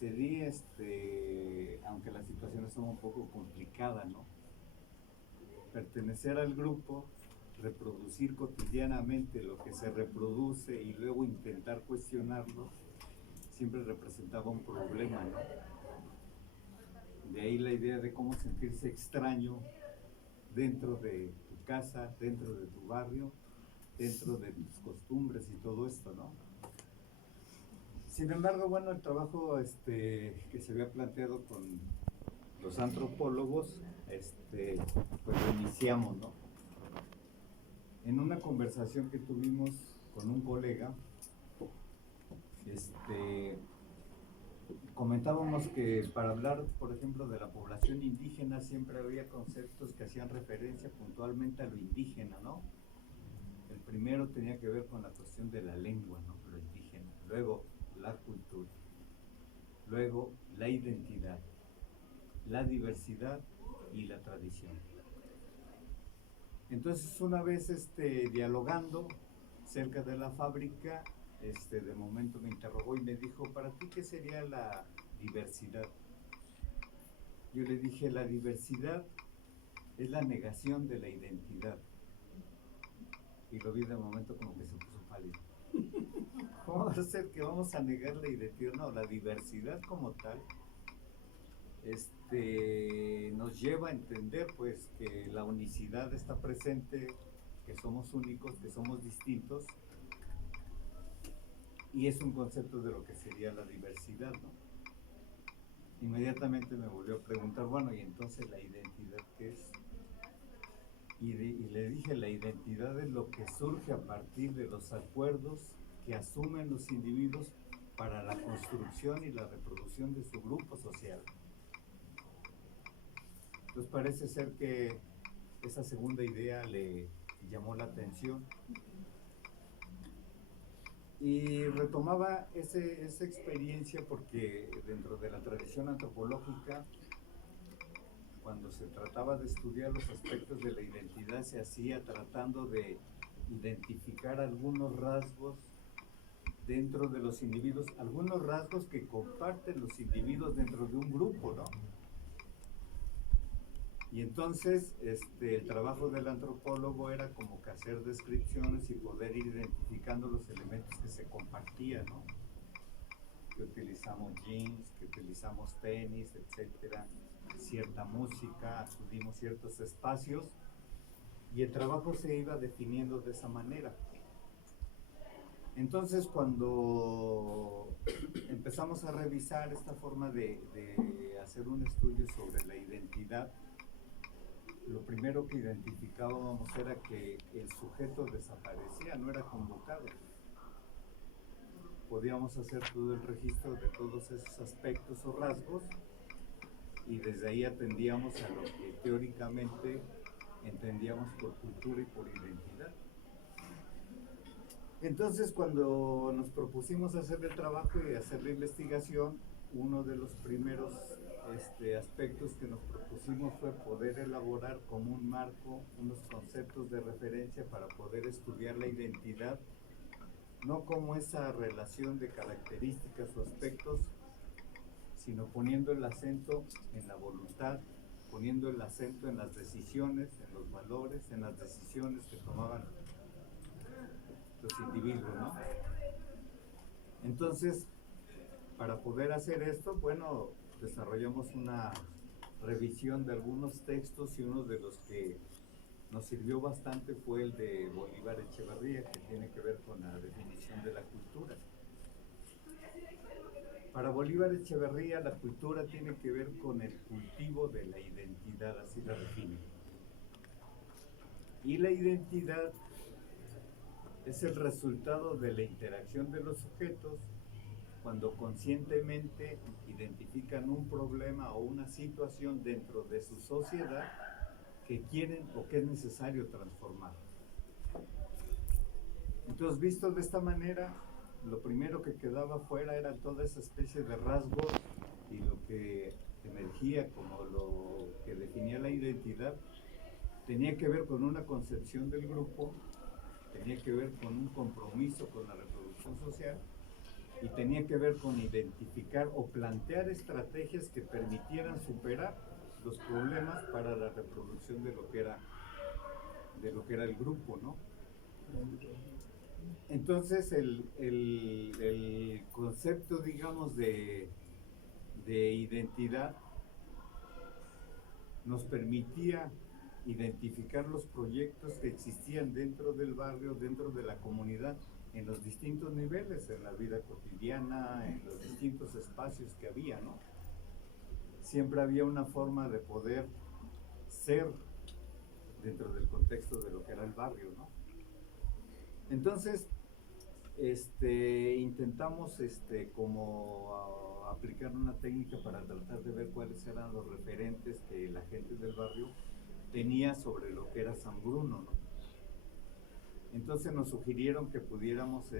decidí, aunque la situación estaba un poco complicada, ¿no? Pertenecer al grupo, reproducir cotidianamente lo que se reproduce y luego intentar cuestionarlo, siempre representaba un problema, ¿no? De ahí la idea de cómo sentirse extraño dentro de tu casa, dentro de tu barrio, dentro de tus costumbres y todo esto, ¿no? Sin embargo, bueno, el trabajo que se había planteado con los antropólogos, pues lo iniciamos, ¿no? En una conversación que tuvimos con un colega, comentábamos que para hablar, por ejemplo, de la población indígena siempre había conceptos que hacían referencia puntualmente a lo indígena, ¿no? El primero tenía que ver con la cuestión de la lengua, ¿no? Lo indígena. Luego, la cultura. Luego, la identidad, la diversidad y la tradición. Entonces, una vez dialogando cerca de la fábrica, de momento me interrogó y me dijo, ¿para ti qué sería la diversidad? Yo le dije, la diversidad es la negación de la identidad. Y lo vi de momento como que se puso pálido. ¿Cómo va a ser que vamos a negar la identidad? No, la diversidad como tal nos lleva a entender pues que la unicidad está presente, que somos únicos, que somos distintos, y es un concepto de lo que sería la diversidad, ¿no? Inmediatamente me volvió a preguntar, bueno, y entonces la identidad, ¿qué es? Y le dije, la identidad es lo que surge a partir de los acuerdos que asumen los individuos para la construcción y la reproducción de su grupo social. Entonces parece ser que esa segunda idea le llamó la atención y retomaba esa experiencia porque dentro de la tradición antropológica, cuando se trataba de estudiar los aspectos de la identidad, se hacía tratando de identificar algunos rasgos dentro de los individuos, algunos rasgos que comparten los individuos dentro de un grupo, ¿no? Y entonces el trabajo del antropólogo era como que hacer descripciones y poder ir identificando los elementos que se compartían, ¿no? Que utilizamos jeans, que utilizamos tenis, etcétera, cierta música, acudimos a ciertos espacios y el trabajo se iba definiendo de esa manera. Entonces, cuando empezamos a revisar esta forma de hacer un estudio sobre la identidad, lo primero que identificábamos era que el sujeto desaparecía, no era convocado. Podíamos hacer todo el registro de todos esos aspectos o rasgos y desde ahí atendíamos a lo que teóricamente entendíamos por cultura y por identidad. Entonces, cuando nos propusimos hacer el trabajo y hacer la investigación, uno de los primeros aspectos que nos propusimos fue poder elaborar como un marco unos conceptos de referencia para poder estudiar la identidad, no como esa relación de características o aspectos, sino poniendo el acento en la voluntad, poniendo el acento en las decisiones, en los valores, en las decisiones que tomaban los individuos, ¿no? Entonces, para poder hacer esto, bueno, desarrollamos una revisión de algunos textos y uno de los que nos sirvió bastante fue el de Bolívar Echeverría, que tiene que ver con la definición de la cultura. Para Bolívar Echeverría, la cultura tiene que ver con el cultivo de la identidad, así la define. Y la identidad es el resultado de la interacción de los sujetos cuando conscientemente identifican un problema o una situación dentro de su sociedad que quieren o que es necesario transformar. Entonces, visto de esta manera, lo primero que quedaba fuera era toda esa especie de rasgos y lo que emergía como lo que definía la identidad tenía que ver con una concepción del grupo, tenía que ver con un compromiso con la reproducción social y tenía que ver con identificar o plantear estrategias que permitieran superar los problemas para la reproducción de lo que era el grupo, ¿no? Entonces el concepto, digamos, de identidad nos permitía identificar los proyectos que existían dentro del barrio, dentro de la comunidad, en los distintos niveles, en la vida cotidiana, en los distintos espacios que había, ¿no? Siempre había una forma de poder ser dentro del contexto de lo que era el barrio, ¿no? Entonces, intentamos como aplicar una técnica para tratar de ver cuáles eran los referentes que la gente del barrio tenía sobre lo que era San Bruno, ¿no? Entonces nos sugirieron que pudiéramos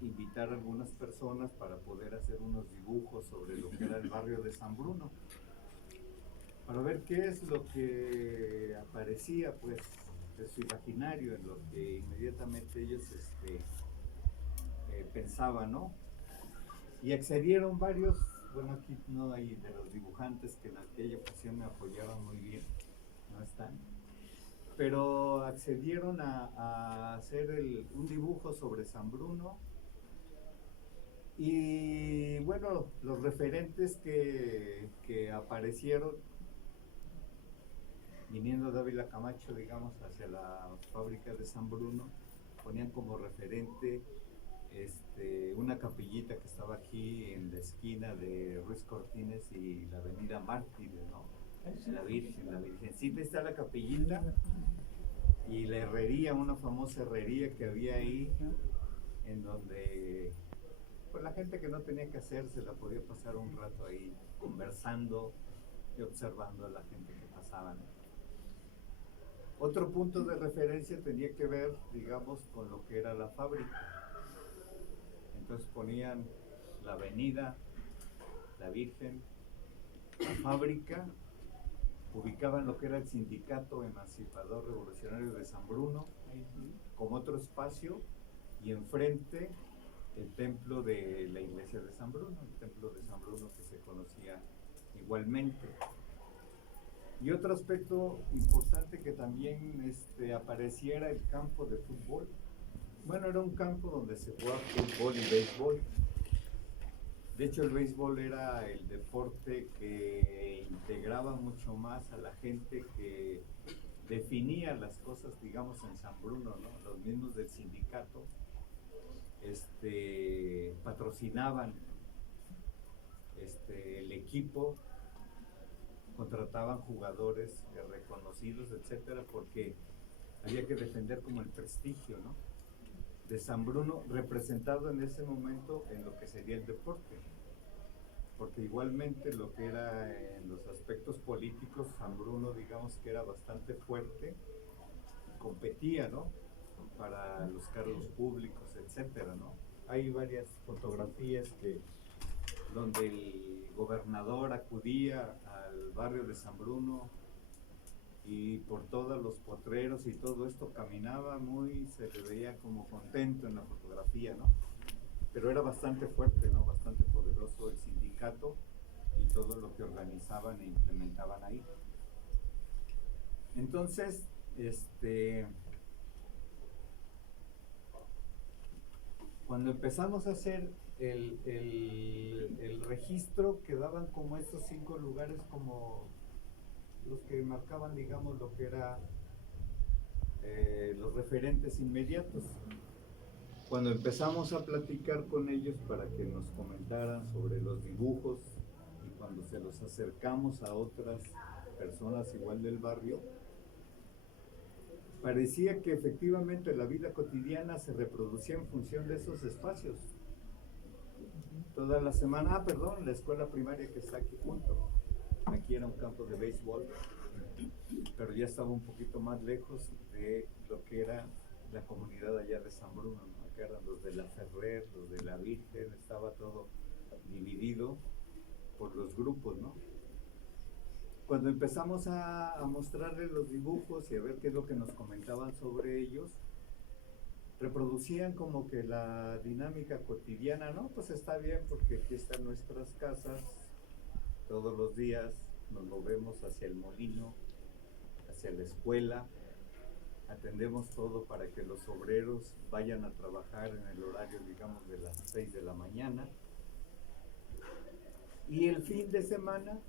invitar a algunas personas para poder hacer unos dibujos sobre lo que era el barrio de San Bruno, para ver qué es lo que aparecía, pues, de su imaginario, en lo que inmediatamente ellos pensaban, ¿no? Y accedieron varios, bueno, aquí no hay de los dibujantes que en aquella ocasión me apoyaron muy bien, no están, pero accedieron a hacer un dibujo sobre San Bruno. Y bueno, los referentes que aparecieron viniendo de Ávila Camacho, digamos, hacia la fábrica de San Bruno, ponían como referente una capillita que estaba aquí en la esquina de Ruiz Cortines y la avenida Mártires, ¿no? La Virgencita, está la capillita, y la herrería, una famosa herrería que había ahí, en donde pues la gente que no tenía que hacer se la podía pasar un rato ahí conversando y observando a la gente que pasaba, ¿no? Otro punto de referencia tenía que ver, digamos, con lo que era la fábrica. Entonces ponían la avenida, la Virgen, la fábrica, ubicaban lo que era el Sindicato Emancipador Revolucionario de San Bruno como otro espacio, y enfrente el templo de la iglesia de San Bruno, el templo de San Bruno que se conocía igualmente. Y otro aspecto importante que también apareciera el campo de fútbol. Bueno, era un campo donde se jugaba fútbol y béisbol. De hecho, el béisbol era el deporte que integraba mucho más a la gente, que definía las cosas, digamos, en San Bruno, ¿no? Los mismos del sindicato patrocinaban el equipo, contrataban jugadores reconocidos, etcétera, porque había que defender como el prestigio, ¿no?, de San Bruno, representado en ese momento en lo que sería el deporte, porque igualmente lo que era en los aspectos políticos, San Bruno, digamos que era bastante fuerte, competía, ¿no?, para los cargos públicos, etcétera, ¿no? Hay varias fotografías donde el gobernador acudía al barrio de San Bruno y por todos los potreros y todo esto caminaba se le veía como contento en la fotografía, ¿no? Pero era bastante fuerte, ¿no? Bastante poderoso el sindicato y todo lo que organizaban e implementaban ahí. Entonces, cuando empezamos a hacer el registro, quedaban como estos 5 lugares como los que marcaban, digamos, lo que era los referentes inmediatos. Cuando empezamos a platicar con ellos para que nos comentaran sobre los dibujos, y cuando se los acercamos a otras personas igual del barrio, parecía que efectivamente la vida cotidiana se reproducía en función de esos espacios. Toda la semana, la escuela primaria que está aquí junto, aquí era un campo de béisbol, pero ya estaba un poquito más lejos de lo que era la comunidad allá de San Bruno, ¿no? Que eran los de la Ferrer, los de la Virgen, estaba todo dividido por los grupos, ¿no? Cuando empezamos a mostrarles los dibujos y a ver qué es lo que nos comentaban sobre ellos, reproducían como que la dinámica cotidiana, ¿no? Pues está bien porque aquí están nuestras casas, todos los días nos movemos hacia el molino, hacia la escuela, atendemos todo para que los obreros vayan a trabajar en el horario, digamos, de las 6 de la mañana. Y el fin de semana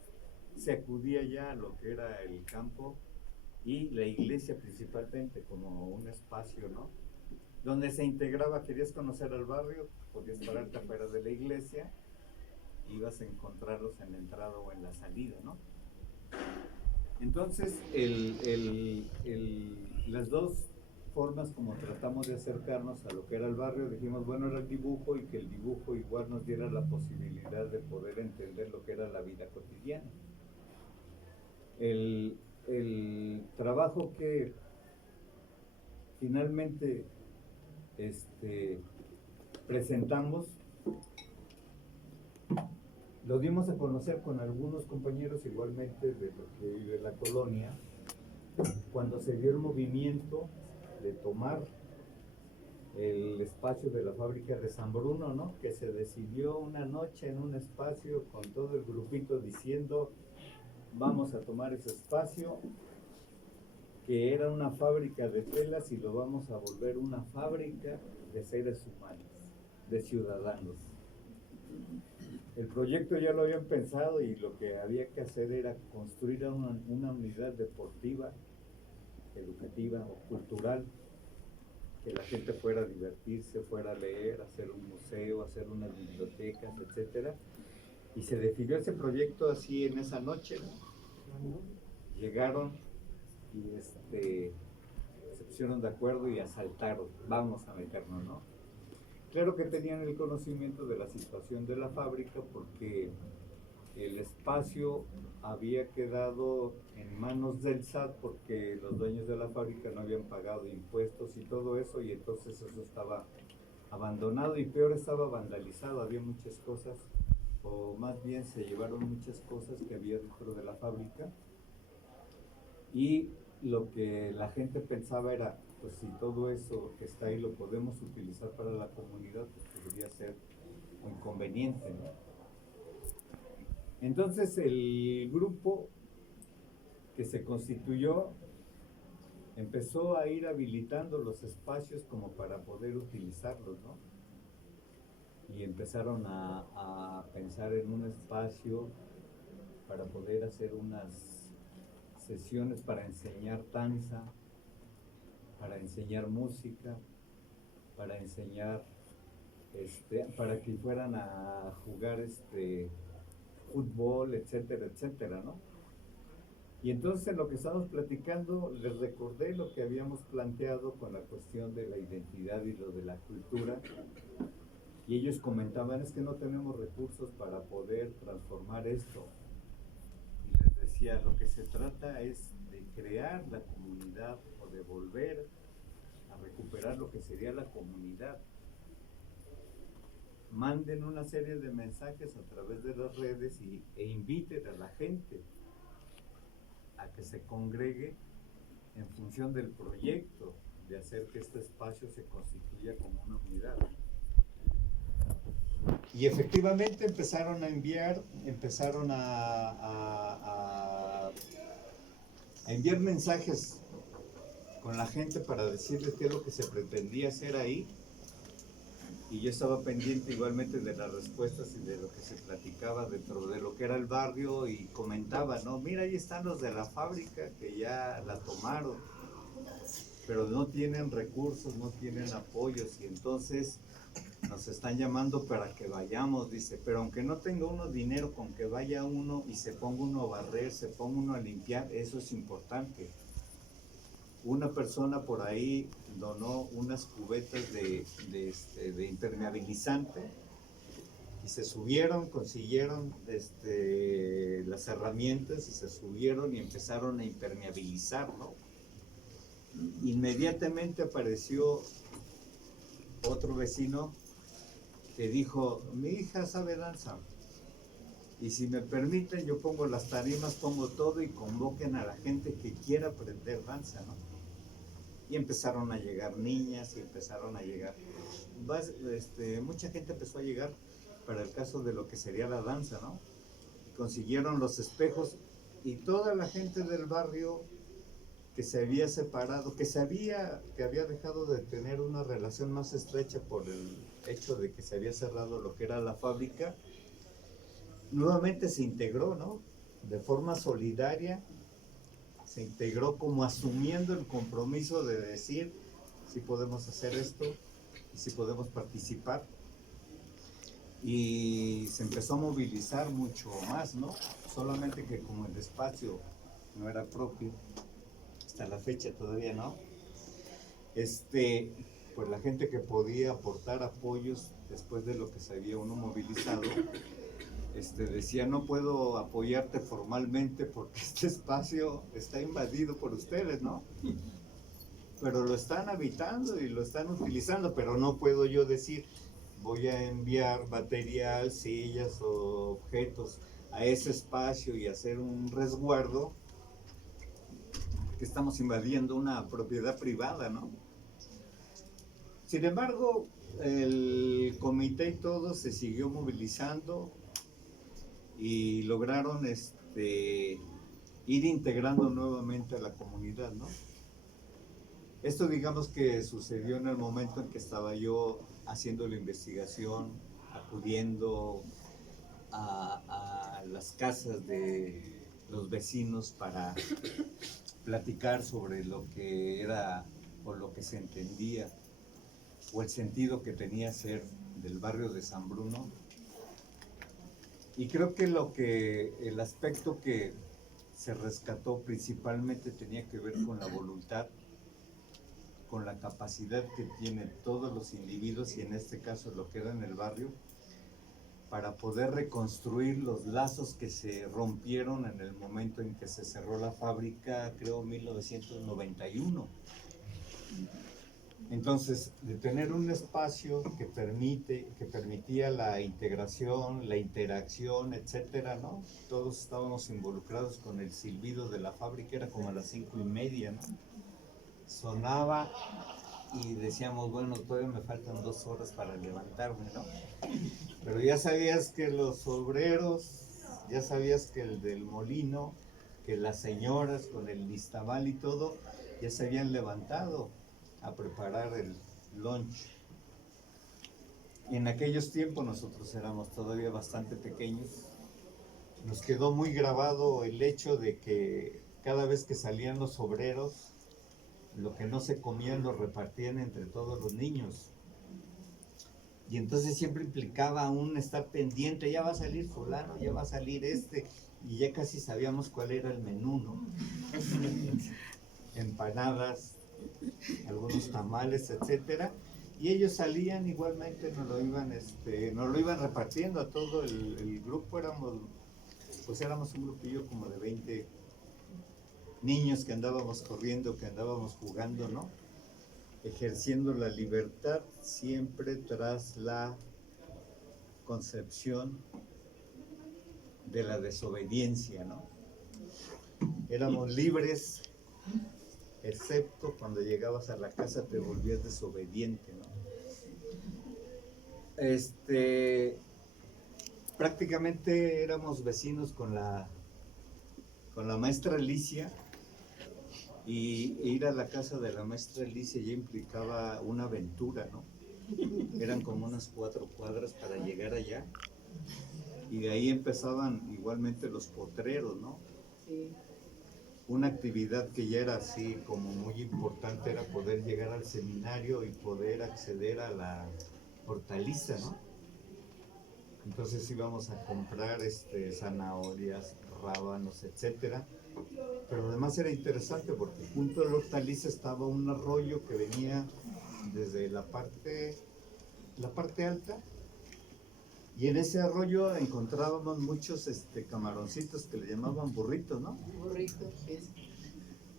se acudía ya a lo que era el campo y la iglesia principalmente como un espacio, ¿no? Donde se integraba, querías conocer al barrio, podías pararte afuera de la iglesia, ibas a encontrarlos en la entrada o en la salida, ¿no? Entonces, las dos formas como tratamos de acercarnos a lo que era el barrio, dijimos, bueno, era el dibujo y que el dibujo igual nos diera la posibilidad de poder entender lo que era la vida cotidiana. El trabajo que finalmente presentamos lo dimos a conocer con algunos compañeros igualmente de la colonia cuando se dio el movimiento de tomar el espacio de la fábrica de San Bruno, ¿no? Que se decidió una noche en un espacio con todo el grupito diciendo vamos a tomar ese espacio que era una fábrica de telas y lo vamos a volver una fábrica de seres humanos, de ciudadanos. El proyecto ya lo habían pensado y lo que había que hacer era construir una unidad deportiva, educativa o cultural, que la gente fuera a divertirse, fuera a leer, hacer un museo, hacer unas bibliotecas, etcétera. Y se definió ese proyecto así en esa noche, ¿no? Llegaron y se pusieron de acuerdo y asaltaron, vamos a meternos, ¿no? Claro que tenían el conocimiento de la situación de la fábrica porque el espacio había quedado en manos del SAT porque los dueños de la fábrica no habían pagado impuestos y todo eso, y entonces eso estaba abandonado y peor, estaba vandalizado, había muchas cosas, o más bien se llevaron muchas cosas que había dentro de la fábrica, y lo que la gente pensaba era, pues si todo eso que está ahí lo podemos utilizar para la comunidad, pues podría ser muy conveniente, ¿no? Entonces el grupo que se constituyó empezó a ir habilitando los espacios como para poder utilizarlos, ¿no? Y empezaron a pensar en un espacio para poder hacer unas sesiones para enseñar danza, para enseñar música, para enseñar, para que fueran a jugar fútbol, etcétera, etcétera, ¿no? Y entonces en lo que estamos platicando les recordé lo que habíamos planteado con la cuestión de la identidad y lo de la cultura, y ellos comentaban, es que no tenemos recursos para poder transformar esto. Y les decía, lo que se trata es de crear la comunidad o de volver a recuperar lo que sería la comunidad. Manden una serie de mensajes a través de las redes e inviten a la gente a que se congregue en función del proyecto de hacer que este espacio se constituya como una unidad. Y efectivamente empezaron a enviar mensajes con la gente para decirles qué es lo que se pretendía hacer ahí. Y yo estaba pendiente igualmente de las respuestas y de lo que se platicaba dentro de lo que era el barrio, y comentaba, no, mira, ahí están los de la fábrica que ya la tomaron, pero no tienen recursos, no tienen apoyos, y entonces nos están llamando para que vayamos, dice, pero aunque no tenga uno dinero, con que vaya uno y se ponga uno a barrer, se ponga uno a limpiar, eso es importante. Una persona por ahí donó unas cubetas de impermeabilizante y se subieron, consiguieron las herramientas y se subieron y empezaron a impermeabilizar, ¿no? Inmediatamente apareció otro vecino que dijo, mi hija sabe danza, y si me permiten yo pongo las tarimas, pongo todo y convoquen a la gente que quiera aprender danza, ¿no? Y empezaron a llegar niñas y empezaron a llegar, mucha gente empezó a llegar para el caso de lo que sería la danza, ¿no? Consiguieron los espejos y toda la gente del barrio que se había separado, que había dejado de tener una relación más estrecha por el hecho de que se había cerrado lo que era la fábrica, nuevamente se integró, ¿no? De forma solidaria, se integró como asumiendo el compromiso de decir si podemos hacer esto y si podemos participar. Y se empezó a movilizar mucho más, ¿no? Solamente que como el espacio no era propio, hasta la fecha todavía no, pues la gente que podía aportar apoyos después de lo que se había uno movilizado, decía, no puedo apoyarte formalmente porque este espacio está invadido por ustedes, ¿no? Pero lo están habitando y lo están utilizando, pero no puedo yo decir, voy a enviar material, sillas o objetos a ese espacio y hacer un resguardo, que estamos invadiendo una propiedad privada, ¿no? Sin embargo, el comité y todo se siguió movilizando y lograron ir integrando nuevamente a la comunidad, ¿no? Esto digamos que sucedió en el momento en que estaba yo haciendo la investigación, acudiendo a las casas de los vecinos para platicar sobre lo que era o lo que se entendía o el sentido que tenía ser del barrio de San Bruno. Y creo que el aspecto que se rescató principalmente tenía que ver con la voluntad, con la capacidad que tienen todos los individuos, y en este caso lo que era en el barrio, para poder reconstruir los lazos que se rompieron en el momento en que se cerró la fábrica, creo 1991. Entonces, de tener un espacio que permitía la integración, la interacción, etcétera, ¿no? Todos estábamos involucrados con el silbido de la fábrica, era como a las 5:30, ¿no? Sonaba y decíamos, bueno, todavía me faltan 2 horas para levantarme, ¿no? Pero ya sabías que los obreros, ya sabías que el del molino, que las señoras con el listamal y todo, ya se habían levantado a preparar el lunch. Y en aquellos tiempos nosotros éramos todavía bastante pequeños. Nos quedó muy grabado el hecho de que cada vez que salían los obreros, lo que no se comían lo repartían entre todos los niños. Y entonces siempre implicaba aún estar pendiente, ya va a salir fulano, ya va a salir y ya casi sabíamos cuál era el menú, ¿no? Empanadas, algunos tamales, etcétera, y ellos salían igualmente, nos lo iban repartiendo a todo el grupo. Éramos un grupillo como de 20 niños que andábamos corriendo, que andábamos jugando, ¿no? Ejerciendo la libertad siempre tras la concepción de la desobediencia, ¿no? Éramos libres, excepto cuando llegabas a la casa te volvías desobediente, ¿no? Prácticamente éramos vecinos con la maestra Alicia, y ir a la casa de la maestra Alicia ya implicaba una aventura, ¿no? Eran como unas 4 cuadras para llegar allá, y de ahí empezaban igualmente los potreros, ¿no? Sí. Una actividad que ya era así como muy importante era poder llegar al seminario y poder acceder a la hortaliza, ¿no? Entonces íbamos a comprar zanahorias, rábanos, etcétera. Pero además era interesante porque junto a la hortaliza estaba un arroyo que venía desde la parte alta, y en ese arroyo encontrábamos muchos camaroncitos que le llamaban burritos, ¿no? Burritos, sí.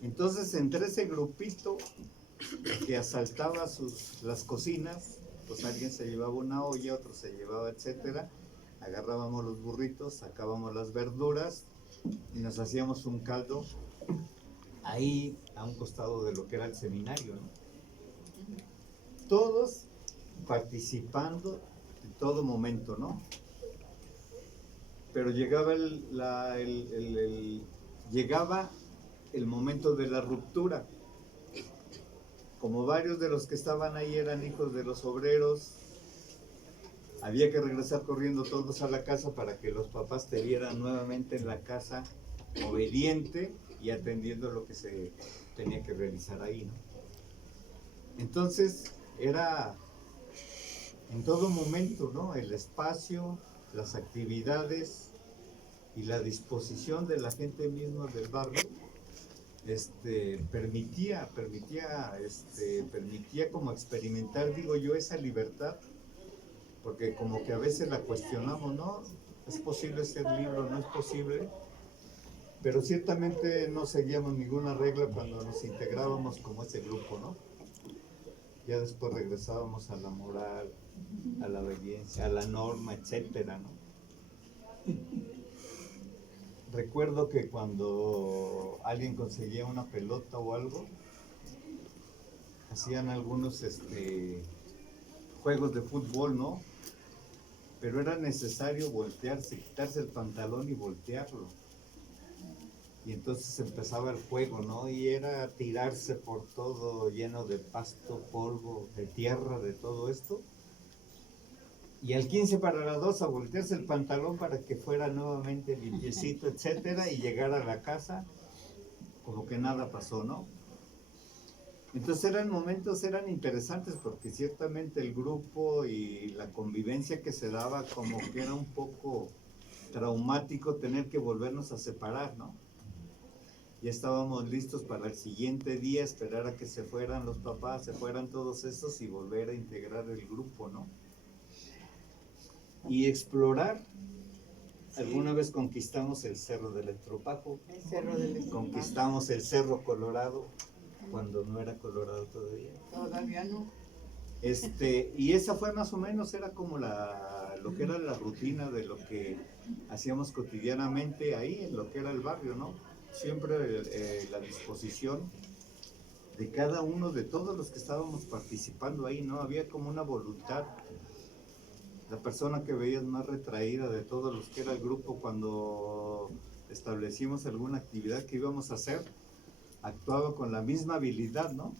Entonces, entre ese grupito que asaltaba las cocinas, pues alguien se llevaba una olla, otro se llevaba, etcétera. Agarrábamos los burritos, sacábamos las verduras y nos hacíamos un caldo ahí a un costado de lo que era el seminario, ¿no? Todos participando en todo momento, ¿no? Pero llegaba llegaba el momento de la ruptura. Como varios de los que estaban ahí eran hijos de los obreros, había que regresar corriendo todos a la casa para que los papás te vieran nuevamente en la casa, obediente y atendiendo lo que se tenía que realizar ahí, ¿no? Entonces era en todo momento, ¿no? El espacio, las actividades y la disposición de la gente misma del barrio permitía como experimentar, digo yo, esa libertad, porque como que a veces la cuestionamos, ¿no? ¿Es posible ser libre o no es posible? Pero ciertamente no seguíamos ninguna regla cuando nos integrábamos como ese grupo, ¿no? Ya después regresábamos a la moral, a la obediencia, a la norma, etcétera, ¿no? Recuerdo que cuando alguien conseguía una pelota o algo, hacían algunos juegos de fútbol, ¿no? Pero era necesario voltearse, quitarse el pantalón y voltearlo. Y entonces empezaba el juego, ¿no? Y era tirarse por todo lleno de pasto, polvo, de tierra, de todo esto. Y al 15 para las 2 a voltearse el pantalón para que fuera nuevamente limpiecito, etcétera, y llegar a la casa como que nada pasó, ¿no? Entonces eran interesantes porque ciertamente el grupo y la convivencia que se daba como que era un poco traumático tener que volvernos a separar, ¿no? Ya estábamos listos para el siguiente día, esperar a que se fueran los papás, se fueran todos esos y volver a integrar el grupo, ¿no? Y explorar. Alguna vez conquistamos el Cerro del Estropajo, conquistamos el Cerro Colorado, cuando no era Colorado todavía. Todavía no. Y esa fue más o menos, era como lo que era la rutina de lo que hacíamos cotidianamente ahí, en lo que era el barrio, ¿no? Siempre la disposición de cada uno, de todos los que estábamos participando ahí, ¿no? Había como una voluntad. La persona que veías más retraída de todos los que era el grupo, cuando establecimos alguna actividad que íbamos a hacer, actuaba con la misma habilidad, ¿no?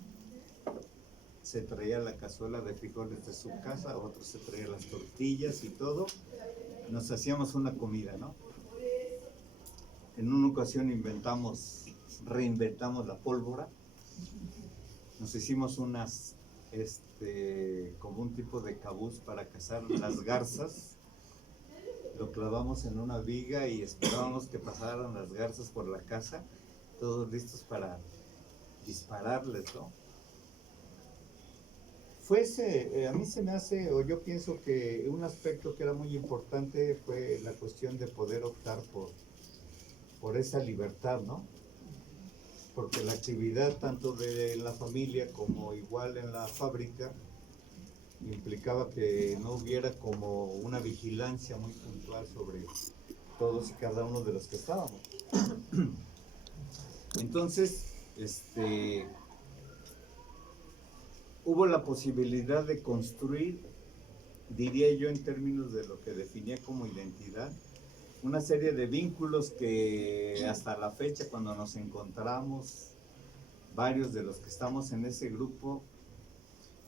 Se traía la cazuela de frijoles de su casa, otro se traía las tortillas y todo. Nos hacíamos una comida, ¿no? En una ocasión reinventamos la pólvora. Nos hicimos unas, como un tipo de cabús para cazar las garzas. Lo clavamos en una viga y esperábamos que pasaran las garzas por la casa, todos listos para dispararles, ¿no? A mí se me hace, o yo pienso que un aspecto que era muy importante fue la cuestión de poder optar por esa libertad, ¿no? Porque la actividad tanto de la familia como igual en la fábrica implicaba que no hubiera como una vigilancia muy puntual sobre todos y cada uno de los que estábamos. Entonces, hubo la posibilidad de construir, diría yo en términos de lo que definía como identidad, una serie de vínculos que hasta la fecha, cuando nos encontramos, varios de los que estamos en ese grupo,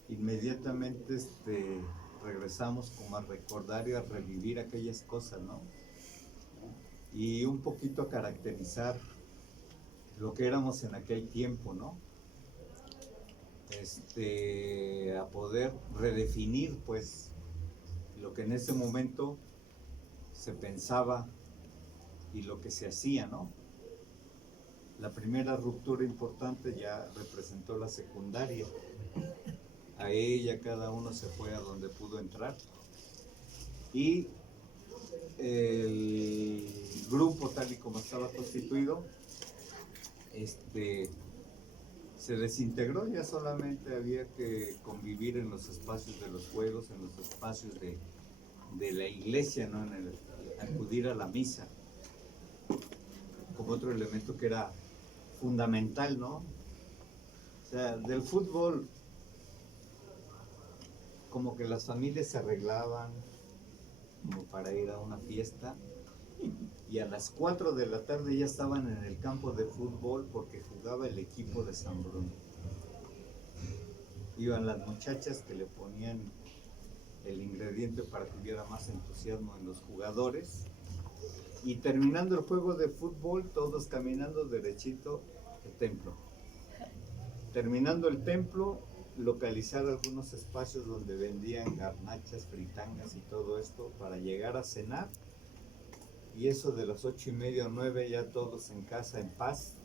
inmediatamente regresamos como a recordar y a revivir aquellas cosas, ¿no? Y un poquito a caracterizar lo que éramos en aquel tiempo, ¿no? A poder redefinir, pues, lo que en ese momento se pensaba y lo que se hacía, ¿no? La primera ruptura importante ya representó la secundaria. A ella cada uno se fue a donde pudo entrar. Y el grupo, tal y como estaba constituido, se desintegró. Ya solamente había que convivir en los espacios de los juegos, en los espacios de la iglesia, ¿no? En acudir a la misa, como otro elemento que era fundamental, ¿no? O sea, del fútbol, como que las familias se arreglaban como para ir a una fiesta y a las 4 de la tarde ya estaban en el campo de fútbol porque jugaba el equipo de San Bruno. Iban las muchachas que le ponían el ingrediente para que hubiera más entusiasmo en los jugadores, y terminando el juego de fútbol todos caminando derechito al templo. Terminando el templo, localizar algunos espacios donde vendían garnachas, fritangas y todo esto para llegar a cenar, y eso de las 8:30 o 9 ya todos en casa en paz,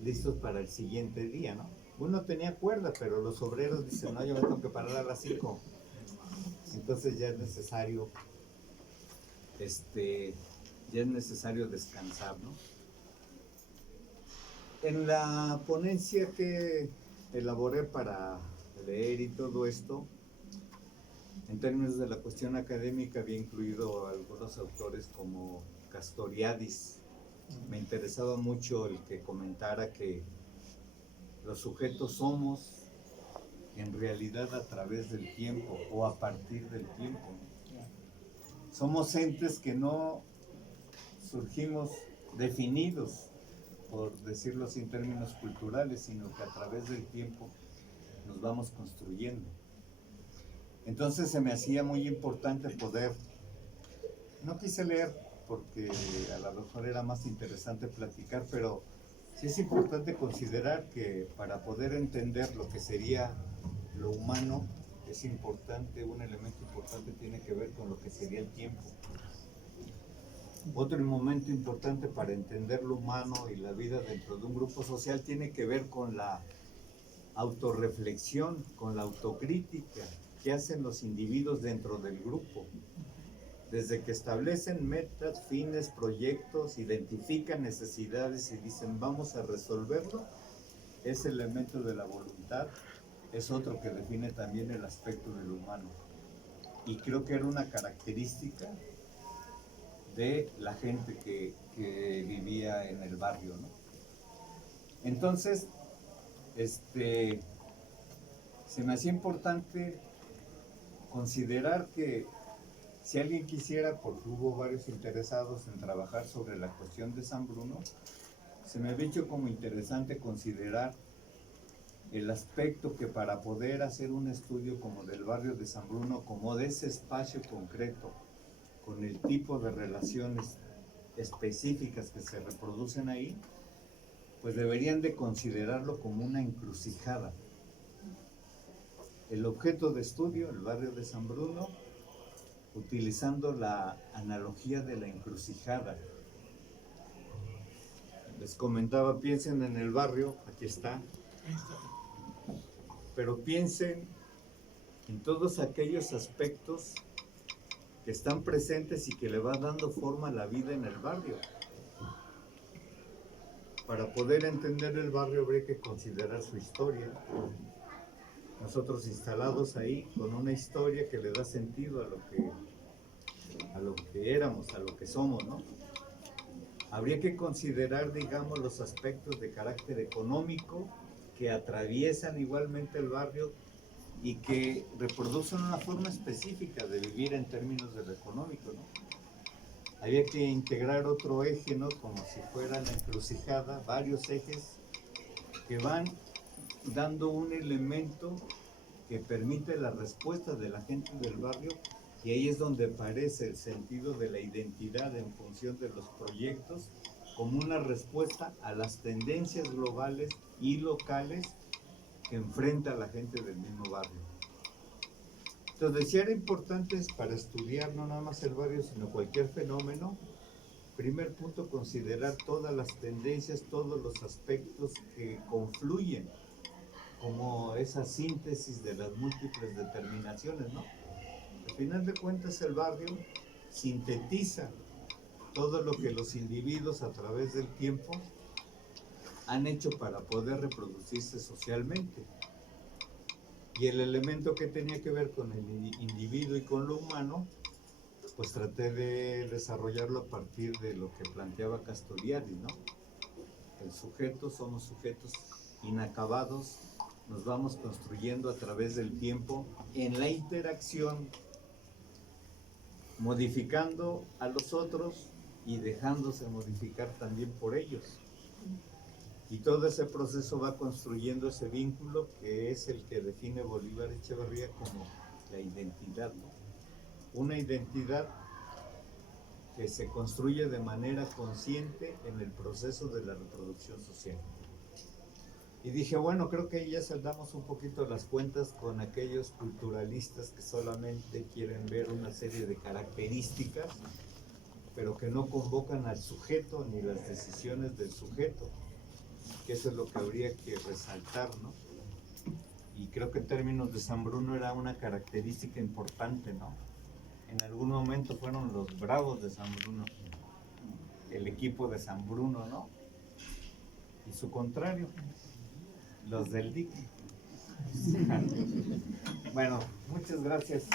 listos para el siguiente día, ¿no? Uno tenía cuerda, pero los obreros dicen, no, yo me tengo que parar a las 5. Entonces ya es necesario descansar, ¿no? En la ponencia que elaboré para leer y todo esto, en términos de la cuestión académica, había incluido algunos autores como Castoriadis. Me interesaba mucho el que comentara que los sujetos somos en realidad a través del tiempo o a partir del tiempo. Somos entes que no surgimos definidos, por decirlo así en términos culturales, sino que a través del tiempo nos vamos construyendo. Entonces se me hacía muy importante poder, no quise leer porque a lo mejor era más interesante platicar, pero sí es importante considerar que para poder entender lo que sería lo humano, es importante, un elemento importante tiene que ver con lo que sería el tiempo. Otro momento importante para entender lo humano y la vida dentro de un grupo social tiene que ver con la autorreflexión, con la autocrítica que hacen los individuos dentro del grupo. Desde que establecen metas, fines, proyectos, identifican necesidades y dicen vamos a resolverlo, ese elemento de la voluntad es otro que define también el aspecto del humano. Y creo que era una característica de la gente que vivía en el barrio, ¿no? Entonces, se me hacía importante considerar que si alguien quisiera, porque hubo varios interesados en trabajar sobre la cuestión de San Bruno, se me había hecho como interesante considerar el aspecto que para poder hacer un estudio como del barrio de San Bruno, como de ese espacio concreto, con el tipo de relaciones específicas que se reproducen ahí, pues deberían de considerarlo como una encrucijada. El objeto de estudio, el barrio de San Bruno, utilizando la analogía de la encrucijada. Les comentaba, piensen en el barrio, aquí está, pero piensen en todos aquellos aspectos que están presentes y que le va dando forma a la vida en el barrio. Para poder entender el barrio habría que considerar su historia. Nosotros instalados ahí con una historia que le da sentido a lo que éramos, a lo que somos, ¿no? Habría que considerar, digamos, los aspectos de carácter económico que atraviesan igualmente el barrio y que reproducen una forma específica de vivir en términos de lo económico, ¿no? Había que integrar otro eje, ¿no? Como si fuera la encrucijada, varios ejes que van dando un elemento que permite la respuesta de la gente del barrio, y ahí es donde aparece el sentido de la identidad en función de los proyectos como una respuesta a las tendencias globales y locales que enfrenta la gente del mismo barrio. Entonces decía, era importante para estudiar no nada más el barrio, sino cualquier fenómeno. Primer punto, considerar todas las tendencias, todos los aspectos que confluyen como esa síntesis de las múltiples determinaciones, ¿no? Al final de cuentas el barrio sintetiza todo lo que los individuos a través del tiempo han hecho para poder reproducirse socialmente. Y el elemento que tenía que ver con el individuo y con lo humano, pues traté de desarrollarlo a partir de lo que planteaba Castoriadis, ¿no? el sujeto, somos sujetos inacabados, nos vamos construyendo a través del tiempo en la interacción, modificando a los otros y dejándose modificar también por ellos. Y todo ese proceso va construyendo ese vínculo que es el que define Bolívar Echeverría como la identidad, ¿no? Una identidad que se construye de manera consciente en el proceso de la reproducción social. Y dije, bueno, creo que ya saldamos un poquito las cuentas con aquellos culturalistas que solamente quieren ver una serie de características, pero que no convocan al sujeto ni las decisiones del sujeto, que eso es lo que habría que resaltar, ¿no? Y creo que en términos de San Bruno era una característica importante, ¿no? En algún momento fueron los Bravos de San Bruno, el equipo de San Bruno, ¿no? Y su contrario, los del dique. Bueno, muchas gracias.